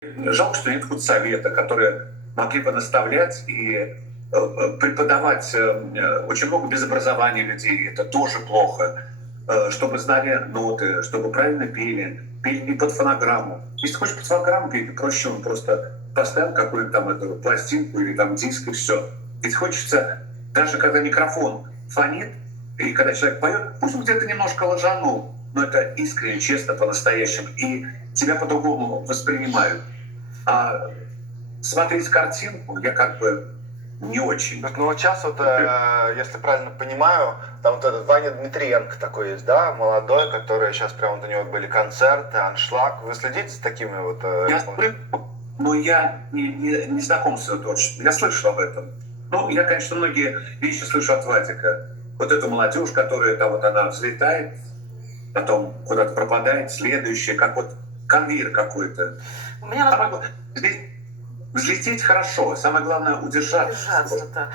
Жалко, что нет худсовета, которые могли бы наставлять и преподавать. Очень много без образования людей, это тоже плохо. Чтобы знали ноты, чтобы правильно пели, пели не под фонограмму. Если хочешь под фонограмму петь, проще он просто поставил какую-нибудь там эту пластинку или там диск и все. Ведь хочется, даже когда микрофон фонит, и когда человек поет, пусть он где-то немножко ложанул, но это искренне, честно, по-настоящему. И тебя по-другому воспринимают. А смотреть картинку я как бы не очень. Ну вот сейчас вот, если правильно понимаю, там вот этот Ваня Дмитриенко такой есть, да, молодой, который сейчас прям вот у него были концерты, аншлаг. Вы следите за такими вот? Я смотрю, но я не знаком с его творчеством. Я слышал об этом. Ну, я, конечно, многие вещи слышу от Вадика. Вот эту молодежь, которая там вот она взлетает, потом куда-то пропадает, следующая, как вот конвейер какой-то. У меня Взлететь хорошо, самое главное удержаться. удержаться, да.